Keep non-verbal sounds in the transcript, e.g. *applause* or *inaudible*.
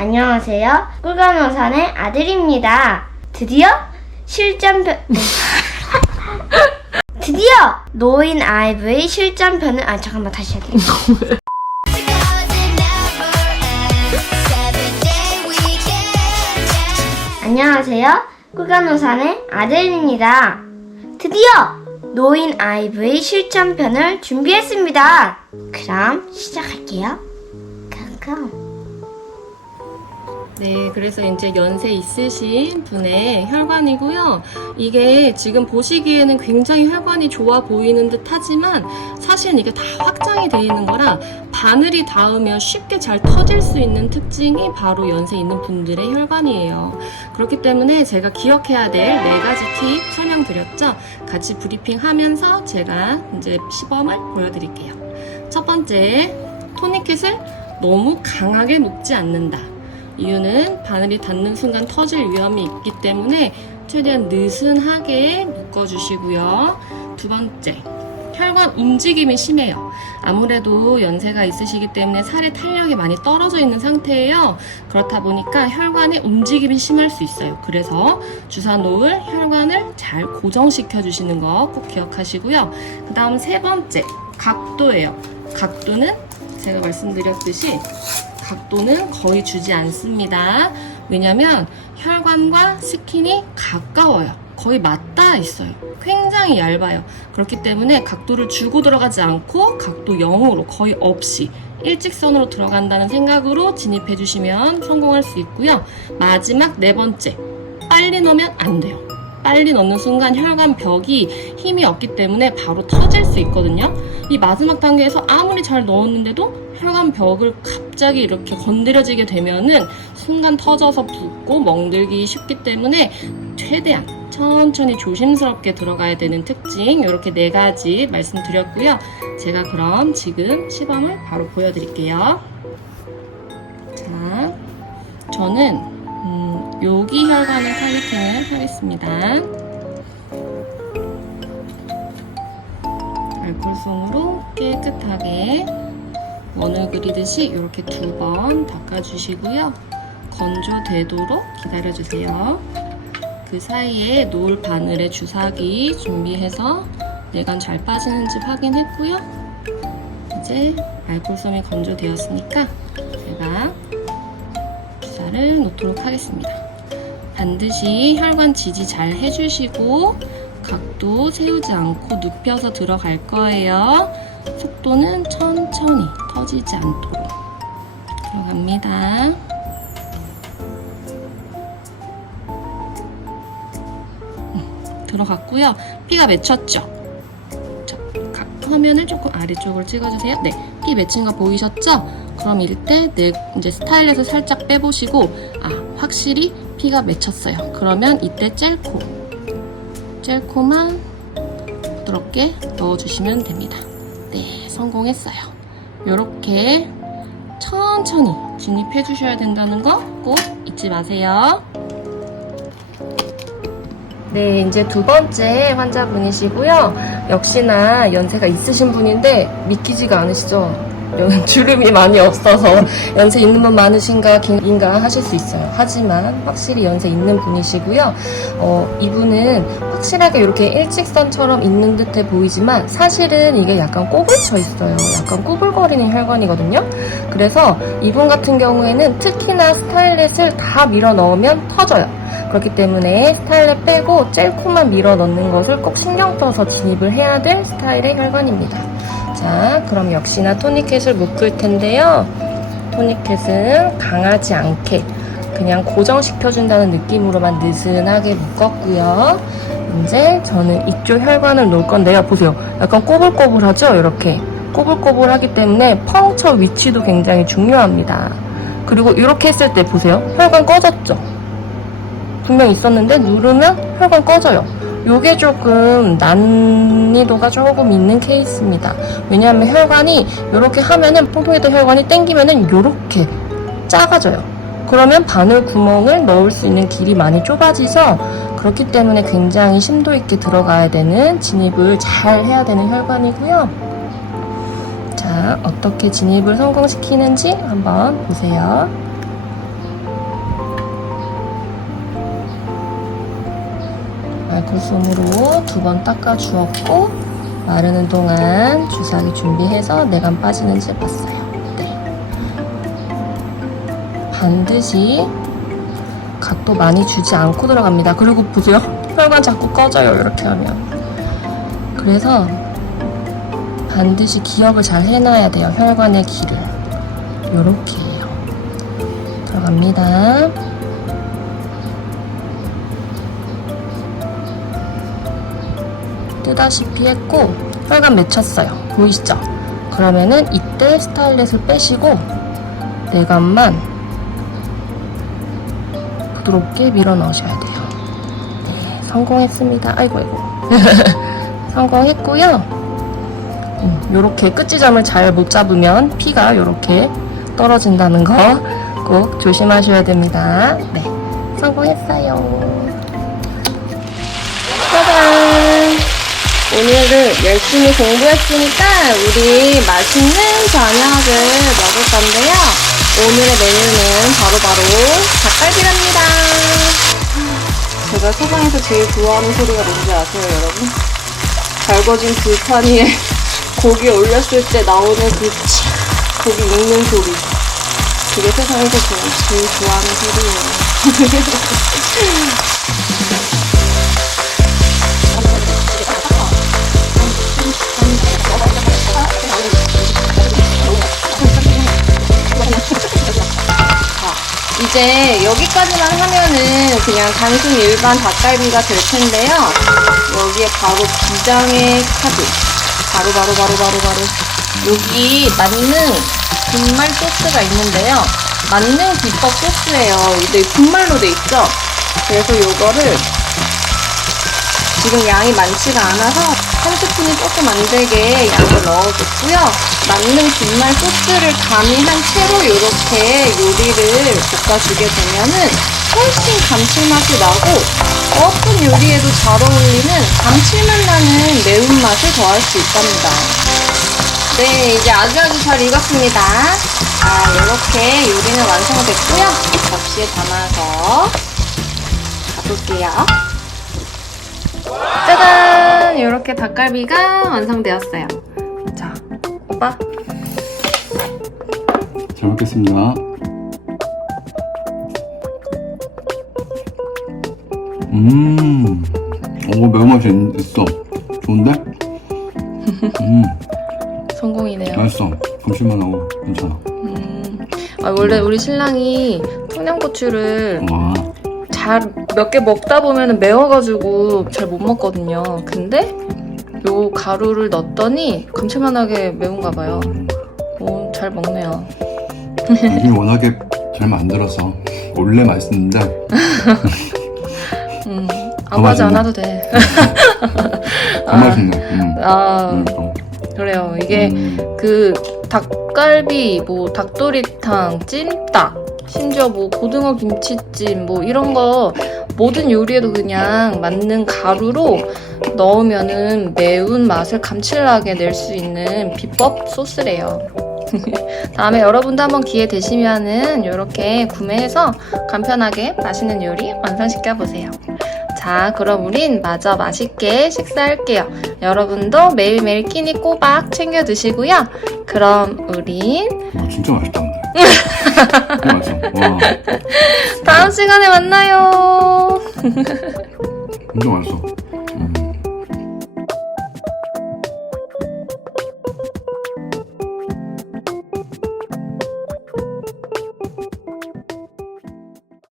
안녕하세요. 꿀간호산의 아들입니다. 드디어 실전편 *laughs* 드디어 노인 아이브의 실전편을 아 잠깐만 다시 할게요. Day weekend. 안녕하세요. 꿀간호산의 아들입니다. 드디어 노인 아이브의 실전편을 준비했습니다. 그럼 시작할게요. 깜깜. 네, 그래서 이제 연세 있으신 분의 혈관이고요. 이게 지금 보시기에는 굉장히 혈관이 좋아 보이는 듯 하지만 사실 이게 다 확장이 되어 있는 거라 바늘이 닿으면 쉽게 잘 터질 수 있는 특징이 바로 연세 있는 분들의 혈관이에요. 그렇기 때문에 제가 기억해야 될 네 가지 팁 설명드렸죠. 같이 브리핑 하면서 제가 이제 시범을 보여드릴게요. 첫 번째, 토니켓을 너무 강하게 묶지 않는다. 이유는 바늘이 닿는 순간 터질 위험이 있기 때문에 최대한 느슨하게 묶어주시고요. 두 번째, 혈관 움직임이 심해요. 아무래도 연세가 있으시기 때문에 살의 탄력이 많이 떨어져 있는 상태예요. 그렇다 보니까 혈관의 움직임이 심할 수 있어요. 그래서 주사 놓을 혈관을 잘 고정시켜 주시는 거 꼭 기억하시고요. 그 다음 세 번째, 각도예요. 각도는 제가 말씀드렸듯이 각도는 거의 주지 않습니다. 왜냐면 혈관과 스킨이 가까워요. 거의 맞닿아 있어요. 굉장히 얇아요. 그렇기 때문에 각도를 주고 들어가지 않고 각도 0으로 거의 없이 일직선으로 들어간다는 생각으로 진입해 주시면 성공할 수 있고요. 마지막 네 번째. 빨리 넣으면 안 돼요. 빨리 넣는 순간 혈관 벽이 힘이 없기 때문에 바로 터질 수 있거든요. 이 마지막 단계에서 아무리 잘 넣었는데도 혈관 벽을 갑자기 이렇게 건드려지게 되면은 순간 터져서 붓고 멍들기 쉽기 때문에 최대한 천천히 조심스럽게 들어가야 되는 특징 이렇게 네 가지 말씀드렸고요. 제가 그럼 지금 시범을 바로 보여드릴게요. 자, 저는 음, 여기 혈관을 타겟팅을 하겠습니다. 알콜솜으로 깨끗하게 원을 그리듯이 이렇게 두 번 닦아주시고요. 건조되도록 기다려주세요. 그 사이에 놓을 바늘에 주사기 준비해서 내관 잘 빠지는지 확인했고요. 이제 알콜솜이 건조되었으니까 제가 주사를 놓도록 하겠습니다. 반드시 혈관 지지 잘 해주시고 각도 세우지 않고 눕혀서 들어갈 거예요. 속도는 천천히 터지지 않도록 들어갑니다. 음, 들어갔고요. 피가 맺혔죠? 화면을 조금 아래쪽으로 찍어주세요. 네, 피 맺힌 거 보이셨죠? 그럼 이때 내 이제 스타일에서 살짝 빼보시고 아 확실히 피가 맺혔어요. 그러면 이때 젤코 젤코만 부드럽게 넣어주시면 됩니다. 네, 성공했어요. 이렇게 천천히 진입해 주셔야 된다는 거 꼭 잊지 마세요. 네, 이제 두 번째 환자분이시고요. 역시나 연세가 있으신 분인데 믿기지가 않으시죠? 연- *laughs* 주름이 많이 없어서 연세 있는 분 많으신가 긴가 하실 수 있어요. 하지만 확실히 연세 있는 분이시고요. 어, 이분은 확실하게 이렇게 일직선처럼 있는 듯해 보이지만 사실은 이게 약간 꼬불쳐 있어요. 약간 꼬불거리는 혈관이거든요. 그래서 이분 같은 경우에는 특히나 스타일렛을 다 밀어 넣으면 터져요. 그렇기 때문에 스타일렛 빼고 젤코만 밀어 넣는 것을 꼭 신경 써서 진입을 해야 될 스타일의 혈관입니다. 자, 그럼 역시나 토니켓을 묶을 텐데요. 토니켓은 강하지 않게 그냥 고정시켜준다는 느낌으로만 느슨하게 묶었고요. 이제 저는 이쪽 혈관을 놓을 건데요. 보세요. 약간 꼬불꼬불하죠? 이렇게. 꼬불꼬불하기 때문에 펑처 위치도 굉장히 중요합니다. 그리고 이렇게 했을 때 보세요. 혈관 꺼졌죠? 분명 있었는데 누르면 혈관 꺼져요. 요게 조금 난이도가 조금 있는 케이스입니다. 왜냐하면 혈관이 이렇게 하면은 통통했던 혈관이 땡기면은 이렇게 작아져요. 그러면 바늘 구멍을 넣을 수 있는 길이 많이 좁아지죠. 그렇기 때문에 굉장히 심도 있게 들어가야 되는 진입을 잘 해야 되는 혈관이고요. 자, 어떻게 진입을 성공시키는지 한번 보세요. 알콜솜으로 두 번 닦아 주었고 마르는 동안 주사기 준비해서 내감 빠지는지 봤어요. 네. 반드시 각도 많이 주지 않고 들어갑니다. 그리고 보세요. 혈관 자꾸 꺼져요. 이렇게 하면. 그래서 반드시 기억을 잘 해놔야 돼요. 혈관의 길을. 요렇게 해요. 들어갑니다. 뜨다시피 했고 혈관 맺혔어요. 보이시죠? 그러면은 이때 스타일렛을 빼시고 내관만 부드럽게 밀어 넣으셔야 돼요. 네, 성공했습니다. 아이고 아이고. *laughs* 성공했고요. 이렇게 끝지점을 잘 못 잡으면 피가 이렇게 떨어진다는 거 꼭 조심하셔야 됩니다. 네, 성공했어요. 오늘은 열심히 공부했으니까 우리 맛있는 저녁을 먹을 건데요. 오늘의 메뉴는 바로바로 닭갈비랍니다. 제가 세상에서 제일 좋아하는 소리가 뭔지 아세요, 여러분? 달궈진 불판 위에 *laughs* 고기 올렸을 때 나오는 그 치, 고기 익는 소리. 그게 세상에서 제일 좋아하는 소리예요. *laughs* 이제 여기까지만 하면은 그냥 단순 일반 닭갈비가 될 텐데요. 여기에 바로 비장의 카드. 바로 바로 바로 바로 바로. 여기 만능 분말 소스가 있는데요. 만능 비법 소스예요. 이제 분말로 돼 있죠. 그래서 요거를 지금 양이 많지가 않아서 한 스푼이 조금 안 되게 양을 넣어줬고요. 만능 분말 소스를 가미한 채로 이렇게 요리를 볶아주게 되면은 훨씬 감칠맛이 나고 어떤 요리에도 잘 어울리는 감칠맛 나는 매운맛을 더할 수 있답니다. 네, 이제 아주 아주 잘 익었습니다. 자, 이렇게 요리는 완성됐고요. 접시에 담아서 가볼게요. 이렇게 닭갈비가 완성되었어요. 자, 오빠. 잘 먹겠습니다. 음, 오 매운맛이 있- 있어. 좋은데? 음, *laughs* 성공이네요. 맛있어. 감칠맛나고 괜찮아. 아, 원래 우리 신랑이 청양고추를 와, 잘 몇 개 먹다 보면 매워가지고 잘 못 먹거든요. 근데 요 가루를 넣었더니 감칠맛나게 매운가 봐요. 음, 오, 잘 먹네요. 이게 워낙에 잘 만들어서 원래 맛있는데 음, 아무 하지 맛있네. 않아도 돼. 더 맛있네. 음, 아, 음, 또. 그래요. 이게 음, 그 닭갈비, 뭐 닭도리탕, 찜닭, 심지어 뭐 고등어 김치찜 뭐 이런 거 모든 요리에도 그냥 맞는 가루로 넣으면은 매운 맛을 감칠나게 낼 수 있는 비법 소스래요. *laughs* 다음에 여러분도 한번 기회 되시면은 이렇게 구매해서 간편하게 맛있는 요리 완성시켜 보세요. 자, 그럼 우린 마저 맛있게 식사할게요. 여러분도 매일매일 끼니 꼬박 챙겨 드시고요. 그럼 우린 와, 진짜 맛있다. 근데. *laughs* 맛있어. 와, 다음 시간에 만나요. 진짜 맛있어.